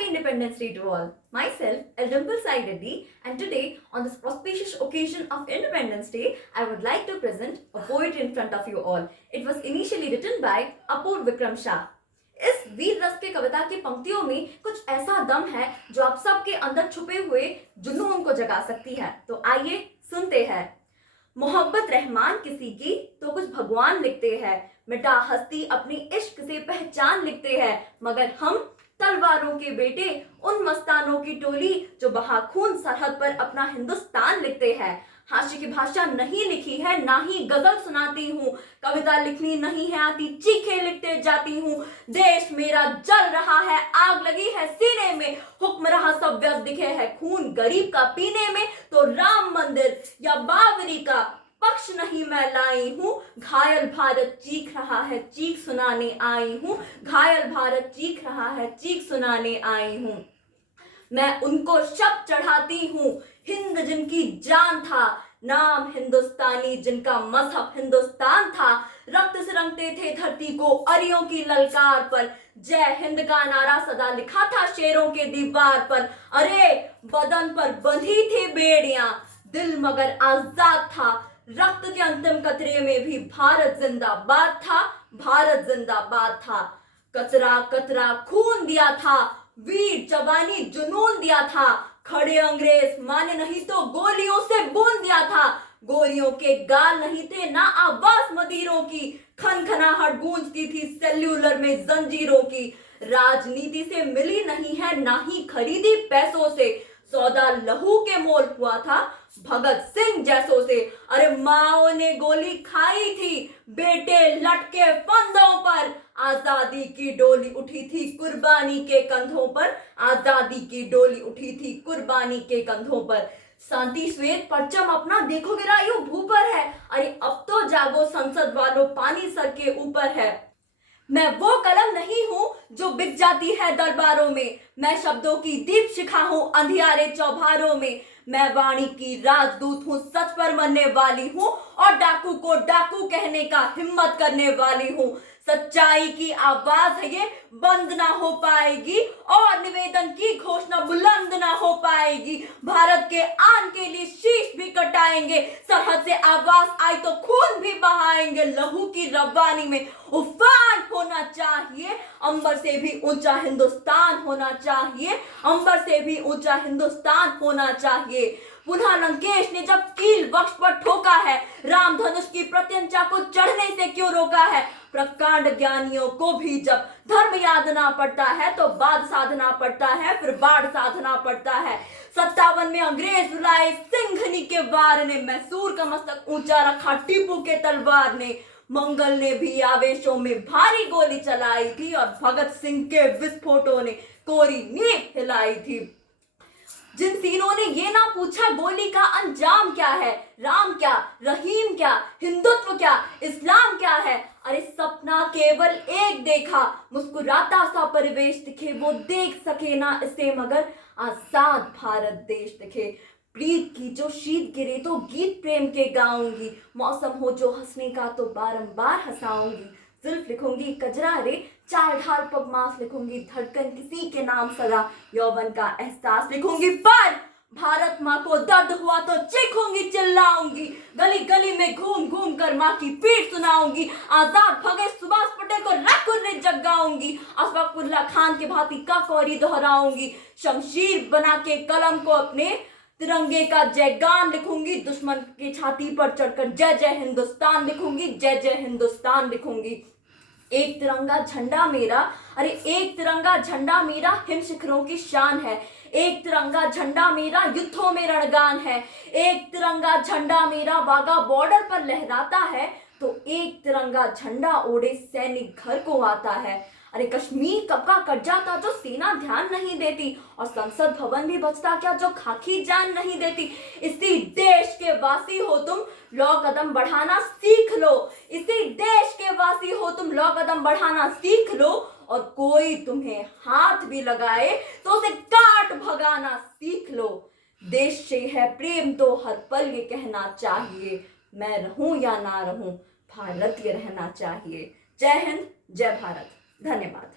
Happy Independence Day to all. Myself, Eldimple Sai Reddy, and today, on this auspicious occasion of Independence Day, I would like to present a poetry in front of you all. It was initially written by Apur Vikram Shah. इस वीर रस के कविता की पंक्तियों में कुछ ऐसा दम है जो आप सबके अंदर छुपे हुए जुनून को जगा सकती है। तो आइए सुनते हैं। मोहब्बत रहमान किसी की तो कुछ भगवान लिखते हैं, मिटा हस्ती अपनी इश्क से पहचान लिखते हैं, मगर हम तलवारों के बेटे उन मस्तानों की टोली जो बहा खून सरहद पर अपना हिंदुस्तान लिखते हैं। हाशिए की भाषा नहीं लिखी है, ना ही गजल सुनाती हूँ, कविता लिखनी नहीं है आती, चीखे लिखते जाती हूँ। देश मेरा जल रहा है, आग लगी है सीने में, हुक्म रहा सब व्यस्त दिखे है खून गरीब का पीने में। तो राम मंदिर या बाबरी का पक्ष नहीं मैं लाई हूँ, घायल भारत चीख रहा है चीख सुनाने आई हूँ, घायल भारत चीख रहा है चीख सुनाने आई हूँ। मैं उनको शब्द चढ़ाती हूँ, हिंद जिनकी जान था, नाम हिंदुस्तानी जिनका मजहब हिंदुस्तान था, रक्त से रंगते थे धरती को अरियों की ललकार पर, जय हिंद का नारा सदा लिखा था शेरों के दीवार पर। अरे बदन पर बंधी थी बेड़ियां, दिल मगर आजाद था, रक्त के अंतिम कतरे में भी भारत जिंदाबाद था, भारत जिंदाबाद था। कतरा कतरा खून दिया था, वीर जवानी जुनून दिया था, खड़े अंग्रेज माने नहीं तो गोलियों से बूंद दिया था। गोलियों के गाल नहीं थे ना आवाज मदीरों की, खनखनाहट गूंजती थी सेल्यूलर में जंजीरों की। राजनीति से मिली नहीं है ना ही खरीदी पैसों से, सौदा लहू के मोल हुआ था भगत सिंह जैसों से। अरे माओ ने गोली खाई थी, बेटे लटके फंदों पर, आजादी की डोली उठी थी कुर्बानी के कंधों पर, आजादी की डोली उठी थी कुर्बानी के कंधों पर। शांति श्वेत परचम अपना देखो गिरा यूं भूपर है, अरे अब तो जागो संसद वालों पानी सर के ऊपर है। मैं वो कलम नहीं हूं जो बिक जाती है दरबारों में, मैं शब्दों की दीप शिखा हूं अंधियारे चौबारों में। मैं वाणी की राजदूत हूं, सच पर मरने वाली हूं, और डाकू को डाकू कहने का हिम्मत करने वाली हूं। सच्चाई की आवाज है ये, बंद ना हो पाएगी, और निवेदन की घोषणा बुलंद ना हो पाएगी। भारत के आन के लिए शीश भी कटाएंगे, सरहद से आवाज आई तो खून भी बहाएंगे। लहू की रवानी में उफान होना चाहिए, अंबर से भी ऊंचा हिंदुस्तान होना चाहिए, अंबर से भी ऊंचा हिंदुस्तान होना चाहिए। पुनः लंकेश ने जब कील वक्ष पर ठोका है, रामधनुष की प्रत्यंचा को चढ़ने से क्यों रोका है। प्रकांड ज्ञानियों को भी जब धर्म यादना पड़ता है तो बाद साधना पड़ता है, फिर बाढ़ साधना पड़ता है। 57 में अंग्रेज रुलाए सिंघनी के वार ने, मैसूर का मस्तक ऊंचा रखा टीपू के तलवार ने। मंगल ने भी आवेशों में भारी गोली चलाई थी, और भगत सिंह के विस्फोटों ने कोरी नींव हिलाई थी। जिन तीनों ने ये ना पूछा गोली का अंजाम क्या है, राम क्या, रहीम क्या, हिंदुत्व क्या, इस्लाम क्या है। अरे सपना केवल एक देखा, मुस्कुराता सा परिवेश दिखे, वो देख सके ना इसे मगर आजाद भारत देश दिखे। प्रीत की जो शीत गिरे तो गीत प्रेम के गाऊंगी, मौसम हो जो हंसने का तो बारंबार हंसाऊंगी। जुल्फ लिखूंगी कजरा रे, चार ढाल पगमास लिखूंगी, धड़कन किसी के नाम सदा, यौवन का एहसास लिखूंगी। पर भारत माँ को दर्द हुआ तो चीखूंगी चिल्लाऊंगी, गली गली में घूम घूम कर माँ की पीठ सुनाऊंगी। आजाद भगत सुभाष पटेल को रकुर्रे जगाऊंगी, अशफाकुल्ला खान के भांति का कौरी दोहराऊंगी। शमशीर बना के कलम को अपने तिरंगे का जयगान लिखूंगी, दुश्मन की छाती पर चढ़कर जय जय हिंदुस्तान लिखूंगी, जय जय हिंदुस्तान लिखूंगी। एक तिरंगा झंडा मेरा, अरे एक तिरंगा झंडा मेरा हिम शिखरों की शान है, एक तिरंगा झंडा मेरा युद्धों में रणगान है, एक तिरंगा झंडा मेरा वाघा बॉर्डर पर लहराता है, तो एक तिरंगा झंडा ओढ़े सैनिक घर को आता है। अरे कश्मीर कब का कट जाता जो सेना ध्यान नहीं देती, और संसद भवन भी बचता क्या जो खाकी जान नहीं देती। इसी देश के वासी हो तुम, लो कदम बढ़ाना सीख लो, इसी देश के वासी हो तुम, लो कदम बढ़ाना सीख लो। और कोई तुम्हें हाथ भी लगाए तो उसे काट भगाना सीख लो। देश से है प्रेम तो हर पल ये कहना चाहिए, मैं रहूं या ना रहूं भारत ये रहना चाहिए। जय हिंद, जय भारत। धन्यवाद।